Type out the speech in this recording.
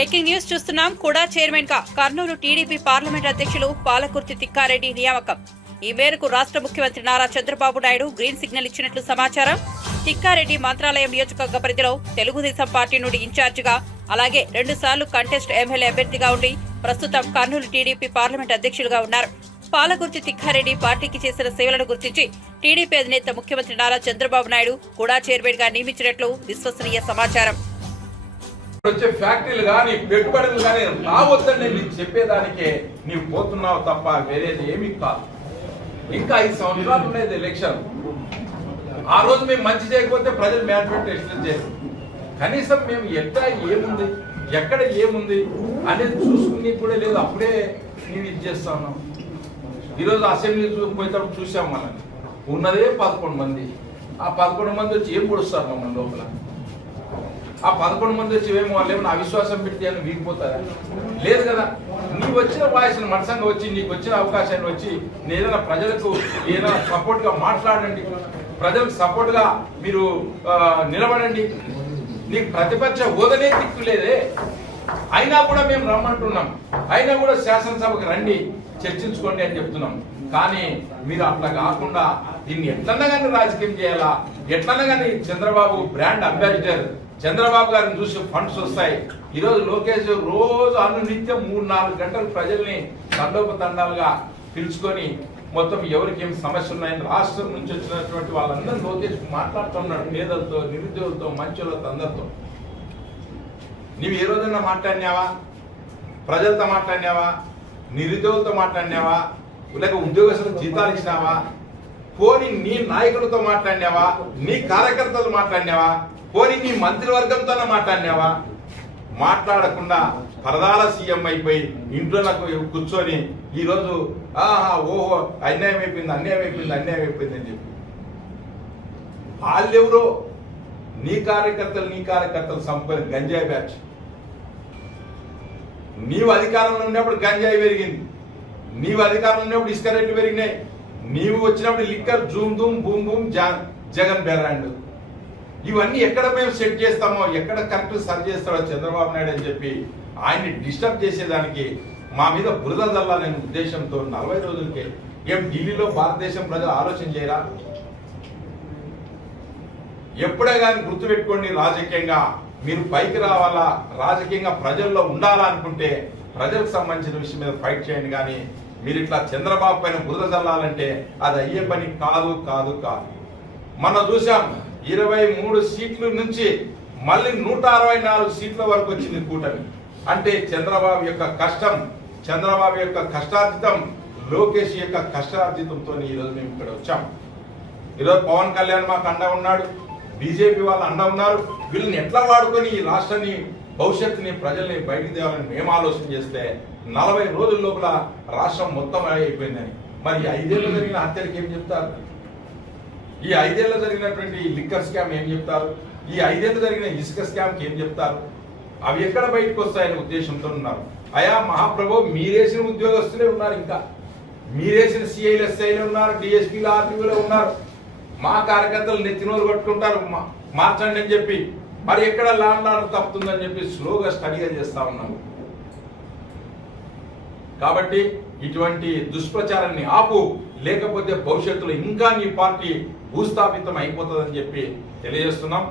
Breaking news చూస్తున్నాం. కూడా chairman గా కర్నూలు టీడీపీ పార్లమెంట్ అధ్యక్షులు పాలకుర్తి తిక్కారెడ్డి నియామకం. ఈ మేరకు రాష్ట్ర ముఖ్యమంత్రి నారా చంద్రబాబు నాయుడు గ్రీన్ సిగ్నల్ ఇచ్చినట్లు సమాచారం. తిక్కారెడ్డి మంత్రాలయం నియోజకవర్గ పరిధిలో తెలుగుదేశం పార్టీ నుండి ఇన్ఛార్జిగా, అలాగే 2 సార్లు కంటెస్ట్ ఎమ్మెల్యే అభ్యర్థిగా ఉండి ప్రస్తుతం కర్నూలు టీడీపీ పార్లమెంట్ అధ్యక్షులుగా ఉన్నారు. పాలకుర్తి తిక్కారెడ్డి పార్టీకి చేసిన సేవలను గుర్తించి టీడీపీ అధినేత ముఖ్యమంత్రి నారా చంద్రబాబు నాయుడు కూడా చైర్మన్ గా నియమించినట్లు విశ్వసనీయ సమాచారం. వచ్చే ఫ్యాక్టరీలు కానీ పెట్టుబడులు కానీ రావద్దని నీకు చెప్పేదానికే నీవు పోతున్నావు తప్ప వేరేది ఏమీ కాదు. ఇంకా 5 సంవత్సరాలు ఉండేది ఎలక్షన్. ఆ రోజు మేము మంచి చేయకపోతే ప్రజలు మేనిఫెస్టేషన్ చేయరు. కనీసం మేము ఎక్కడ ఏముంది, ఎక్కడ ఏముంది అనేది చూసుకుని కూడా లేదు. అప్పుడే నేను ఇది చేస్తా ఉన్నాం. ఈరోజు అసెంబ్లీ పోయేటప్పుడు చూసాం, మనం ఉన్నదే 11 మంది. ఆ 11 మంది వచ్చి ఏం పొడుస్తారు మమ్మల్ని లోపల? ఆ 11 మంది వచ్చి ఏమో వాళ్ళు ఏమైనా అవిశ్వాసం పెడితే అని వీగిపోతారా? లేదు కదా. నీకు వచ్చిన వాయిస్ని మనసంగా వచ్చి, నీకు వచ్చిన అవకాశాన్ని వచ్చి ఏదైనా ప్రజలకు ఏదైనా సపోర్ట్గా మాట్లాడండి, ప్రజలకు సపోర్ట్గా మీరు నిలబడండి. నీకు ప్రతిపక్ష హోదనే దిక్కులేదే. అయినా కూడా మేము రమ్మంటున్నాం, అయినా కూడా శాసనసభకు రండి, చర్చించుకోండి అని చెప్తున్నాం. కానీ మీరు అట్లా కాకుండా దీన్ని ఎట్లన్నా కానీ రాజకీయం చేయాలా, ఎట్లన్నా కానీ చంద్రబాబు బ్రాండ్ అంబాసిడర్, చంద్రబాబు గారిని చూసి ఫండ్స్ వస్తాయి. ఈరోజు లోకేష్ రోజు అనునిత్యం 3-4 గంటలు ప్రజల్ని తండోపతండాలుగా పిలుచుకొని మొత్తం ఎవరికి ఏమి సమస్య ఉన్నాయని రాష్ట్రం నుంచి వచ్చినటువంటి వాళ్ళందరూ లోకేష్ మాట్లాడుతున్నాడు. పేదలతో, నిరుద్యోగులతో, మంచులతో, అందరితో. నీవు ఏ రోజైనా మాట్లాడినావా? ప్రజలతో మాట్లాడినావా? నిరుద్యోగులతో మాట్లాడినావా? లేక ఉద్యోగస్తులకు జీతాలు ఇచ్చినావా? పోనీ నీ నాయకులతో మాట్లాడినావా? నీ కార్యకర్తలు మాట్లాడినావా? పోనీ నీ మంత్రివర్గంతో మాట్లాడినావా? మాట్లాడకుండా పరదాల సీఎం అయిపోయి ఇంట్లో కూర్చొని ఈరోజు ఓహో అన్యాయం అయిపోయింది, అన్యాయం అయిపోయింది, అన్యాయం అయిపోయింది అని చెప్పి వాళ్ళెవరో నీ కార్యకర్తలు సంపూర్ణ గంజాయి బ్యాచ్. నీవు అధికారంలో ఉన్నప్పుడు గంజాయి పెరిగింది, నీవు అధికారంలో ఉన్నప్పుడు ఇసుక రేట్లు పెరిగినాయి, నీవు వచ్చినప్పుడు లిక్కర్ జూమ్ ధూమ్ బూమ్ బూమ్ జగన్ బెరాండ్. ఇవన్నీ ఎక్కడ మేము సెట్ చేస్తామో, ఎక్కడ కరెక్ట్ సరి చేస్తాడో చంద్రబాబు నాయుడు అని చెప్పి ఆయన్ని డిస్టర్బ్ చేసేదానికి మా మీద బురద జల్లాలనే ఉద్దేశంతో 40 రోజులకే ఏం ఢిల్లీలో భారతదేశం ప్రజలు ఆలోచన చేయరా? ఎప్పుడే కానీ గుర్తుపెట్టుకోండి, రాజకీయంగా మీరు పైకి రావాలా, రాజకీయంగా ప్రజల్లో ఉండాలా అనుకుంటే ప్రజలకు సంబంధించిన విషయం మీద ఫైట్ చేయండి. కానీ మీరు ఇట్లా చంద్రబాబు పైన బురద జల్లాలంటే అది అయ్యే పని కాదు కాదు కాదు. మనం చూసాం 23 సీట్ల నుంచి మళ్ళీ 164 సీట్ల వరకు వచ్చింది కూటమి. అంటే చంద్రబాబు యొక్క కష్టం, చంద్రబాబు యొక్క కష్టార్జితం, లోకేష్ యొక్క కష్టార్జితంతో ఈరోజు మేము ఇక్కడ వచ్చాం. ఈరోజు పవన్ కళ్యాణ్ మాకు అండ ఉన్నాడు, బీజేపీ వాళ్ళు అండ ఉన్నారు. వీళ్ళని ఎట్లా వాడుకొని ఈ రాష్ట్రాన్ని, భవిష్యత్తుని, ప్రజల్ని బయటికి తేవాలని మేము ఆలోచన చేస్తే 40 రోజుల లోపల రాష్ట్రం మొత్తం అయిపోయిందని. మరి 5 ఏళ్ళు జరిగిన హత్యలకు ఏం చెప్తారు? ఈ 5 ఏళ్ళు జరిగినటువంటి లిక్కర్ స్కామ్ ఏం చెప్తారు? ఈ 5 ఏళ్ళు జరిగిన ఇసుక స్కామ్కి ఏం చెప్తారు? అవి ఎక్కడ బయటకు వస్తాయనే ఉద్దేశంతో ఉన్నారు. అయా మహాప్రభు, మీరేసిన ఉద్యోగస్తులే ఉన్నారు, ఇంకా మీరేసిన సిఐలు, ఎస్ఐలు ఉన్నారు, డిఎస్పీలు, ఆర్టీఓలు ఉన్నారు. మా కార్యకర్తలు నెత్తినోరు పట్టుకుంటారు మార్చండి అని చెప్పి. మరి ఎక్కడ ల్యాండ్ ఆర్డర్ తప్పుతుందని చెప్పి స్లోగా స్టడీగా చేస్తా ఉన్నాము. కాబట్టి ఇటువంటి దుష్ప్రచారాన్ని ఆపు, లేకపోతే భవిష్యత్తులో ఇంకా నీ పార్టీ భూస్థాపితం అయిపోతుందని చెప్పి తెలియజేస్తున్నాం.